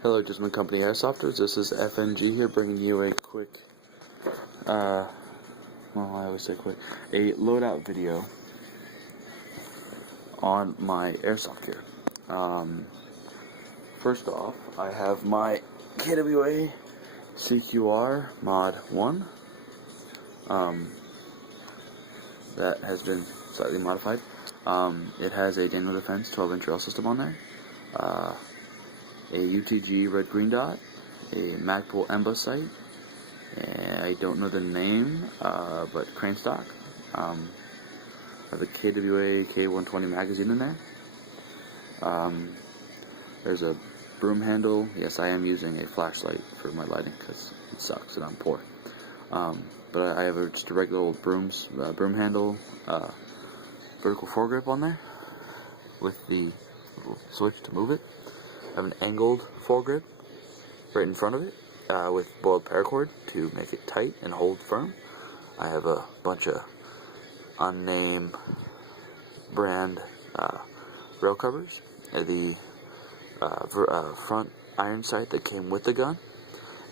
Hello, Judgement Company Airsofters. This is FNG here, bringing you a quick, well, I always say quick, a loadout video on my airsoft gear. First off, I have my KWA Cqr Mod 1. That has been slightly modified. It has a Daniel Defense 12-inch rail system on there. A UTG red-green dot, a Magpul MS2 sight, I don't know the name, but crane stock. I have a KWA K120 magazine in there. There's a broom handle. Yes, I am using a flashlight for my lighting because it sucks and I'm poor. But I have just a regular old broom handle, vertical foregrip on there with the little switch to move it. I have an angled foregrip right in front of it with boiled paracord to make it tight and hold firm. I have a bunch of unnamed brand rail covers, the front iron sight that came with the gun,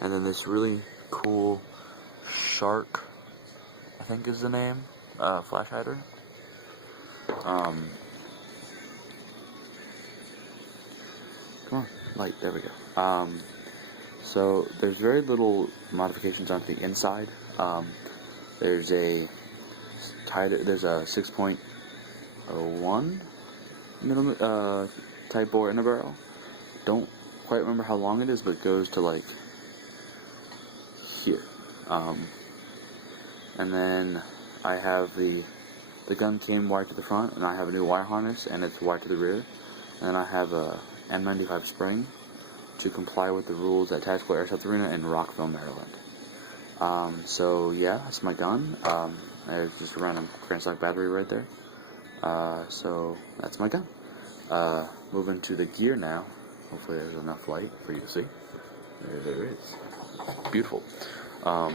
and then this really cool Shark, I think is the name, flash hider. Come on, light, there we go. So there's very little modifications on the inside. There's a 6.01 millimeter type bore in the barrel. Don't quite remember how long it is, but it goes to like here. And then I have the gun came wired to the front, and I have a new wire harness, and it's wired to the rear. And then I have a N95 spring to comply with the rules at Tactical Airsoft Arena in Rockville, Maryland. So yeah, that's my gun. There's just a random crane stock battery right there. So that's my gun. Moving to the gear now. Hopefully there's enough light for you to see. There is. Beautiful. There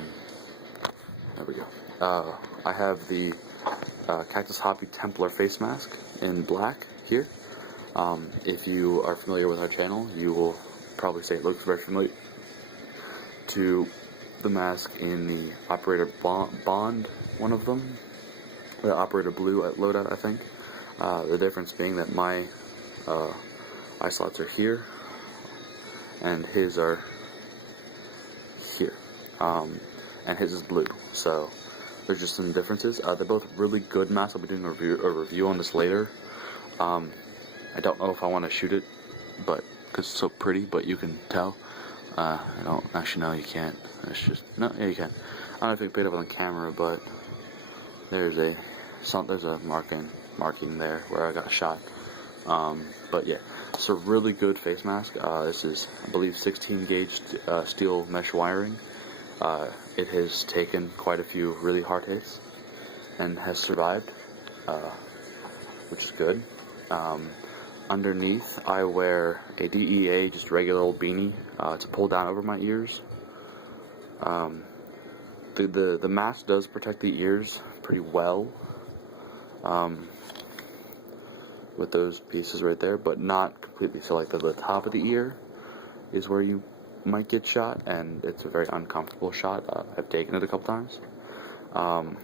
we go. I have the Cactus Hobby Templar face mask in black here. If you are familiar with our channel, you will probably say it looks very familiar to the mask in the Operator Bond, one of them, the Operator Blue at Loadout, I think. The difference being that my eye slots are here, and his are here, and his is blue. So there's just some differences. They're both really good masks. I'll be doing a review on this later. I don't know if I want to shoot it, but because it's so pretty, but you can tell. I don't actually know. You can't. It's just no. Yeah, you can. I don't know if you can pick it up on the camera, but there's a marking there where I got shot. But yeah, it's a really good face mask. This is, I believe, 16 gauge steel mesh wiring. It has taken quite a few really hard hits and has survived, which is good. Underneath, I wear a DEA, just regular old beanie, to pull down over my ears. The mask does protect the ears pretty well, with those pieces right there, but not completely. So like the top of the ear is where you might get shot, and it's a very uncomfortable shot. I've taken it a couple times. I'm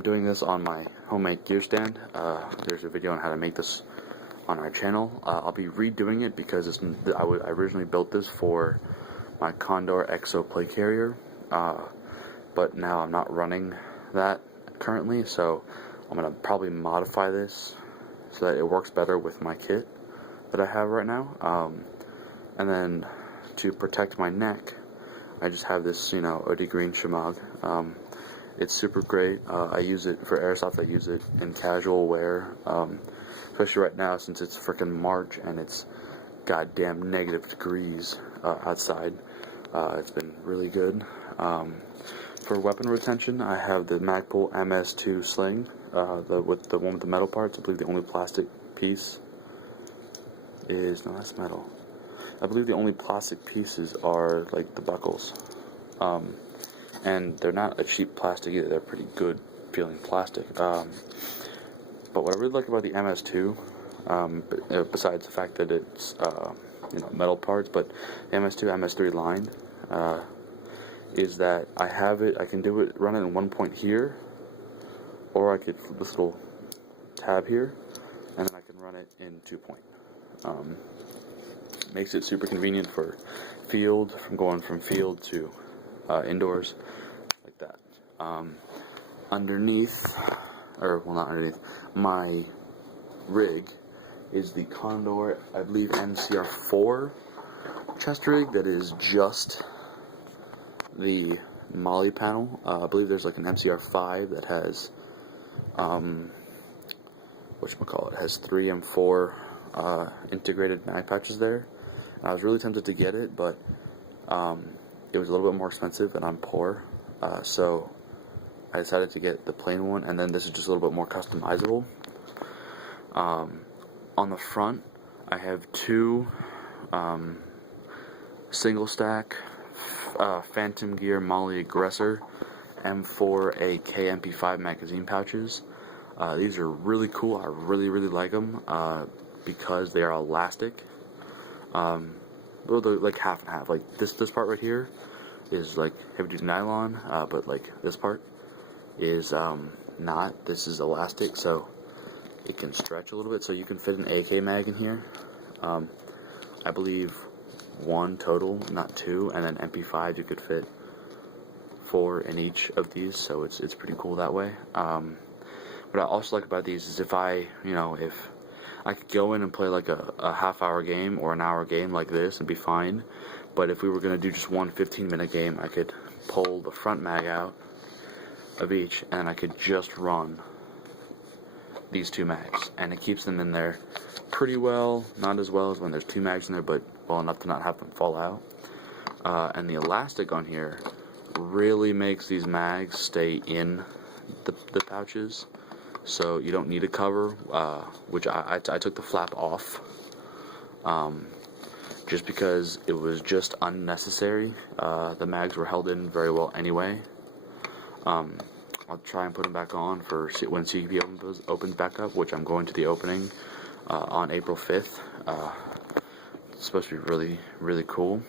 doing this on my homemade gear stand. There's a video on how to make this on our channel. I'll be redoing it because I originally built this for my Condor Mcr4 plate carrier, but now I'm not running that currently, so I'm going to probably modify this so that it works better with my kit that I have right now. And then to protect my neck, I just have this, OD green Shemagh. It's super great. I use it for airsoft. I use it in casual wear, especially right now since it's frickin' March and it's goddamn -degrees outside. It's been really good. For weapon retention, I have the Magpul MS2 sling, the one with the metal parts. I believe the only plastic piece is, no, that's metal. I believe the only plastic pieces are like the buckles. And they're not a cheap plastic either. They're pretty good feeling plastic. But what I really like about the MS2, besides the fact that it's metal parts, but MS2, MS3 lined, is that I can do it, run it in one point here, or I could flip this little tab here, and then I can run it in 2 point. Makes it super convenient for field, going from field to indoors, like that. Underneath, not underneath, my rig is the Condor, I believe, Mcr4 chest rig that is just the Molly panel. I believe there's like an Mcr5 that has, has 3 M4 integrated mag pouches there. And I was really tempted to get it, but it was a little bit more expensive, and I'm poor, so I decided to get the plain one, and then this is just a little bit more customizable. On the front, I have 2 single stack Phantom Gear Molly Aggressor M4 AK MP5 magazine pouches. These are really cool. I really like them because they are elastic. Well, they're like half and half. Like this part right here is like heavy duty nylon, but like this part is not. This is elastic, so it can stretch a little bit, so you can fit an AK mag in here. I believe 1 total, not 2, and then MP5 you could fit 4 in each of these, so it's pretty cool that way. What I also like about these is if I could go in and play like a half-hour game or an hour game like this and be fine, but if we were going to do just one 15-minute game, I could pull the front mag out of each, and I could just run these 2 mags, and it keeps them in there pretty well. Not as well as when there's 2 mags in there, but well enough to not have them fall out. And the elastic on here really makes these mags stay in the pouches, so you don't need a cover, which I took the flap off just because it was just unnecessary. The mags were held in very well anyway. I'll try and put them back on for when CP opens back up, which I'm going to the opening on April 5th. It's supposed to be really cool.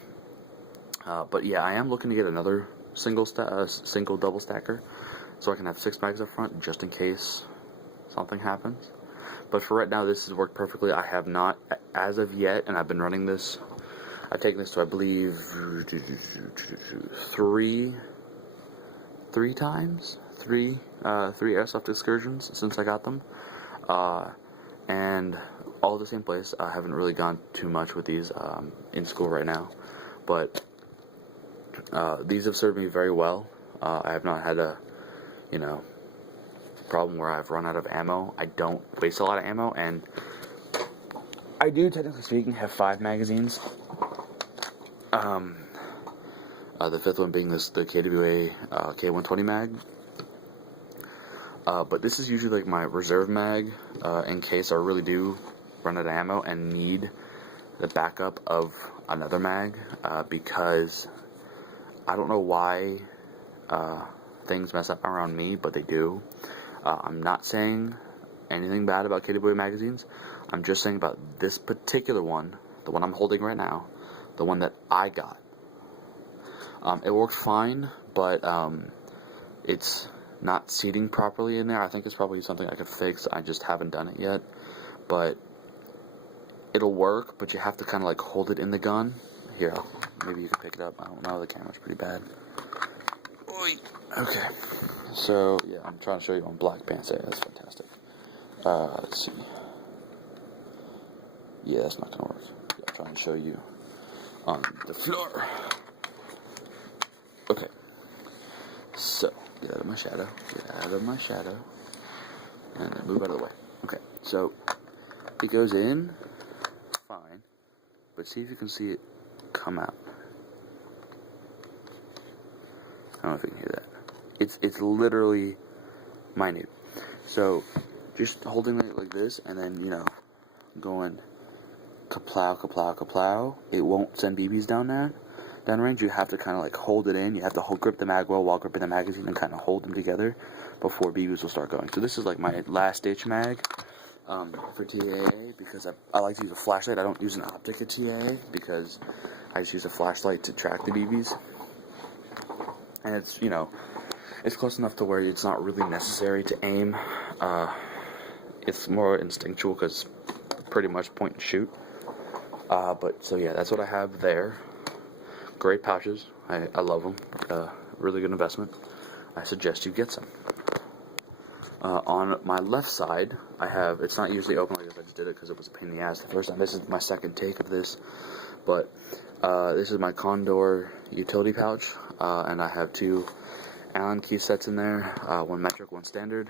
But yeah, I am looking to get another single double stacker, so I can have 6 mags up front just in case something happens. But for right now, this has worked perfectly. I have not, as of yet, and I've been running this. I've taken this to, I believe, 3 airsoft excursions since I got them, and all at the same place. I haven't really gone too much with these in school right now, but these have served me very well. I have not had a problem where I've run out of ammo. I don't waste a lot of ammo, and I do, technically speaking, have 5 magazines. The 5th one being the KWA K120 mag. But this is usually like my reserve mag in case I really do run out of ammo and need the backup of another mag, because I don't know why things mess up around me, but they do. I'm not saying anything bad about KWA magazines. I'm just saying about this particular one, the one I'm holding right now, the one that I got. It works fine, but it's not seating properly in there. I think it's probably something I could fix. I just haven't done it yet. But it'll work, but you have to kind of like hold it in the gun. Here, maybe you can pick it up. I don't know, the camera's pretty bad. Okay, so yeah, I'm trying to show you on black pants. Yeah, that's fantastic. Let's see. Yeah, that's not gonna work. Yeah, I'm trying to show you on the floor. Okay, so get out of my shadow, and then move out of the way. Okay, so it goes in fine, but see if you can see it come out. I don't know if you can hear that. It's literally minute. So just holding it like this, and then going kaplow, kaplow, kaplow. It won't send BBs downrange. You have to kind of like hold it in. You have to grip the mag well while gripping the magazine and kind of hold them together before BBs will start going. So this is like my last ditch mag, for TAA because I like to use a flashlight. I don't use an optic at TAA because I just use a flashlight to track the BBs. And it's, you know, it's close enough to where it's not really necessary to aim. It's more instinctual because pretty much point and shoot. But so yeah, that's what I have there. Great pouches. I love them. Really good investment. I suggest you get some. On my left side, I have, it's not usually open like this, I just did it because it was a pain in the ass the first time. This is my second take of this, but this is my Condor utility pouch, and I have 2 Allen key sets in there, 1 metric, 1 standard,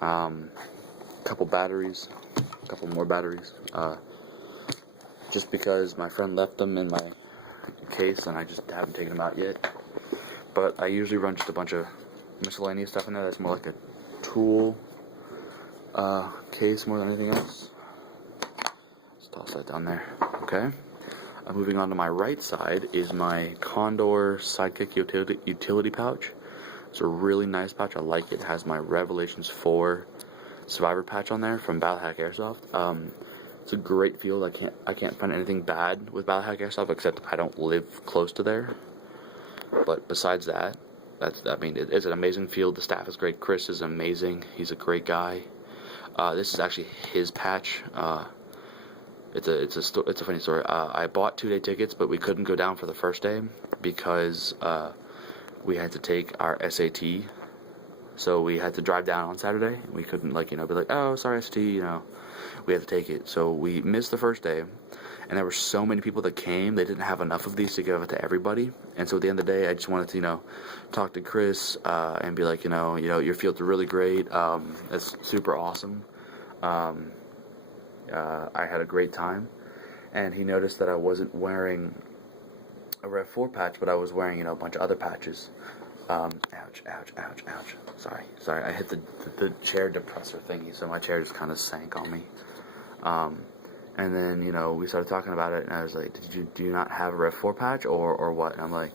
couple batteries, a couple more batteries, just because my friend left them in my case and I just haven't taken them out yet. But I usually run just a bunch of miscellaneous stuff in there that's more like a tool case more than anything else. Let's toss that down there. Okay. Moving on to my right side is my Condor Sidekick utility pouch. It's a really nice pouch. I like it. It has my Revelations 4 Survivor patch on there from Battlehack Airsoft. It's a great field. I can't find anything bad with Battlehack Airsoft except I don't live close to there. But besides that, it's an amazing field. The staff is great. Chris is amazing. He's a great guy. This is actually his patch. It's a funny story. I bought 2-day tickets, but we couldn't go down for the first day because we had to take our SAT. So we had to drive down on Saturday. We couldn't be like, oh, sorry, SAT. We had to take it. So we missed the first day. And there were so many people that came, they didn't have enough of these to give it to everybody. And so at the end of the day, I just wanted to, talk to Chris and be like, your field's really great. It's super awesome. I had a great time. And he noticed that I wasn't wearing a Rev 4 patch, but I was wearing, a bunch of other patches. Ouch, ouch, ouch, ouch. Sorry, I hit the chair depressor thingy, so my chair just kind of sank on me. And then, we started talking about it, and I was like, do you not have a Rev 4 patch, or what? And I'm like,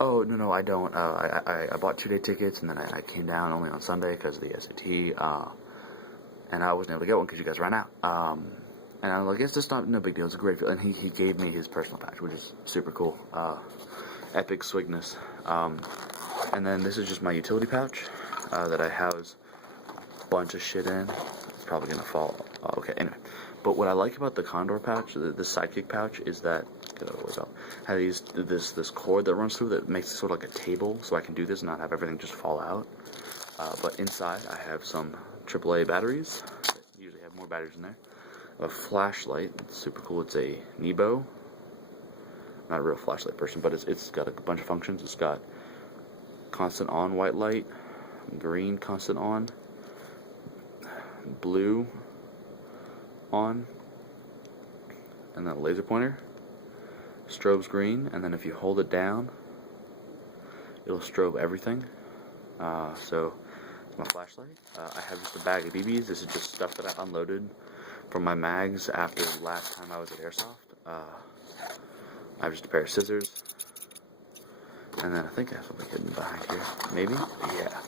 oh, no, I don't. I bought 2-day tickets, and then I came down only on Sunday because of the SAT, and I wasn't able to get one because you guys ran out. And I'm like, it's just no big deal. It's a great feel. And he gave me his personal patch, which is super cool. Epic swigness. And then this is just my utility pouch that I house a bunch of shit in. It's probably going to fall. Oh, okay, anyway. But what I like about the Condor pouch, the Sidekick pouch, is that has this cord that runs through that makes it sort of like a table, so I can do this and not have everything just fall out. But inside, I have some AAA batteries. I usually have more batteries in there. A flashlight. It's super cool. It's a Nebo. Not a real flashlight person, but it's got a bunch of functions. It's got constant on white light, green constant on, blue on, and then a laser pointer. Strobes green, and then if you hold it down, it'll strobe everything. So it's my flashlight. I have just a bag of BBs. This is just stuff that I unloaded from my mags after the last time I was at Airsoft. I have just a pair of scissors, and then I think I have something hidden behind here. Maybe? Yeah.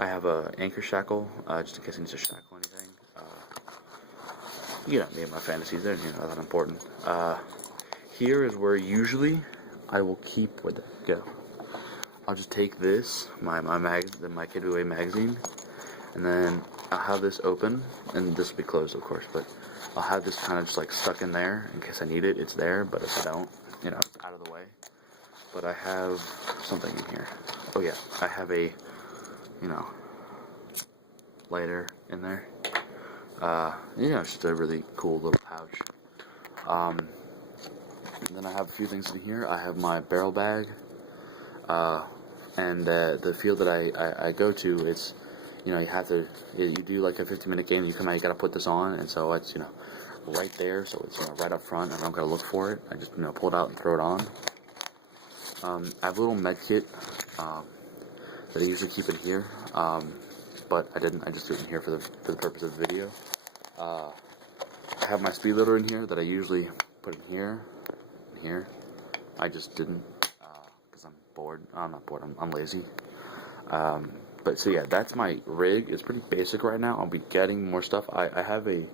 I have a anchor shackle, just in case I need to shackle anything. You don't need my fantasies, they're not that important. Here is where usually I will keep, where'd that go? I'll just take this, my Kid Away magazine, and then I'll have this open, and this will be closed of course, but I'll have this kind of just like stuck in there in case I need it. It's there, but if I don't, out of the way. But I have something in here. Oh yeah, I have a, lighter in there. It's just a really cool little pouch. And then I have a few things in here. I have my barrel bag, and the field that I go to, it's, you do like a 15-minute game, you come out, you gotta put this on, and so it's, right there, so it's, right up front, and I don't gotta look for it. I just, pull it out and throw it on. I have a little med kit, that I usually keep in here, but I didn't. I just threw it in here for the purpose of the video. I have my speed loader in here that I usually put in here, and here. I just didn't, because I'm bored. I'm not bored, I'm lazy. But so yeah, that's my rig. It's pretty basic right now. I'll be getting more stuff. I have a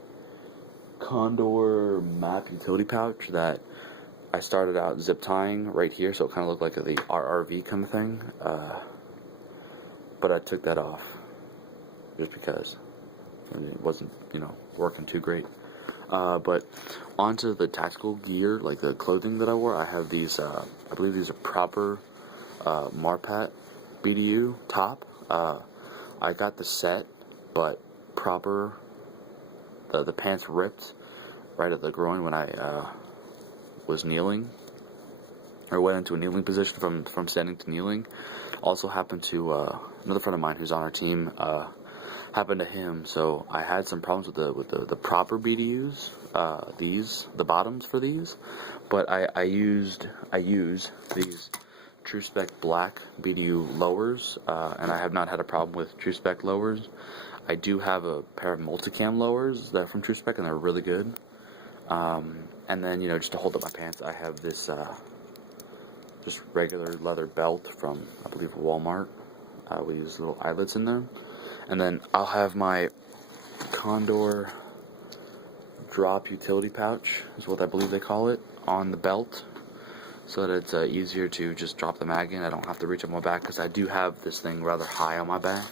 Condor Map utility pouch that I started out zip tying right here, so it kind of looked like the RRV kind of thing. But I took that off just because it wasn't, working too great. But onto the tactical gear, like the clothing that I wore, I have these, I believe these are proper Marpat BDU top. I got the set, but proper, the pants ripped right at the groin when I was kneeling, or went into a kneeling position from standing to kneeling. Also happened to another friend of mine who's on our team. Happened to him, so I had some problems with the proper BDUs, the bottoms for these, but I use these True Spec black BDU lowers, and I have not had a problem with True Spec lowers. I do have a pair of multicam lowers that are from True Spec, and they're really good. And then, just to hold up my pants, I have this just regular leather belt from, I believe, Walmart. We use little eyelets in them. And then I'll have my Condor drop utility pouch, is what I believe they call it, on the belt, so that it's easier to just drop the mag in. I don't have to reach up my back, because I do have this thing rather high on my back,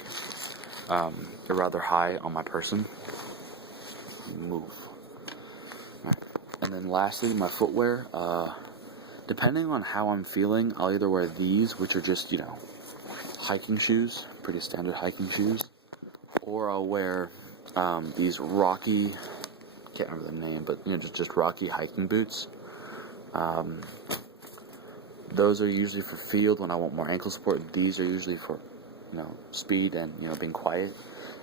or rather high on my person. Move. Right. And then lastly, my footwear. Depending on how I'm feeling, I'll either wear these, which are just, hiking shoes, pretty standard hiking shoes, or I'll wear these Rocky, can't remember the name, but just Rocky hiking boots. Those are usually for field when I want more ankle support. These are usually for speed and being quiet.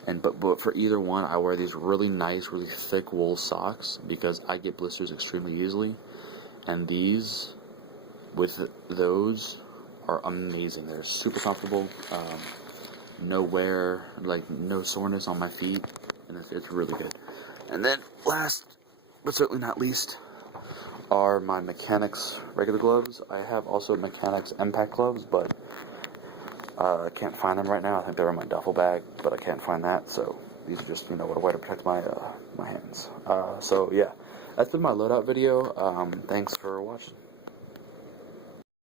And but for either one, I wear these really nice, really thick wool socks because I get blisters extremely easily. And these with those are amazing. They're super comfortable. No wear, like no soreness on my feet, and it's really good. And then last, but certainly not least, are my Mechanics regular gloves. I have also Mechanics Impact gloves, but I can't find them right now. I think they're in my duffel bag, but I can't find that. So these are just what I wear to protect my my hands. So yeah, that's been my loadout video. Thanks for watching.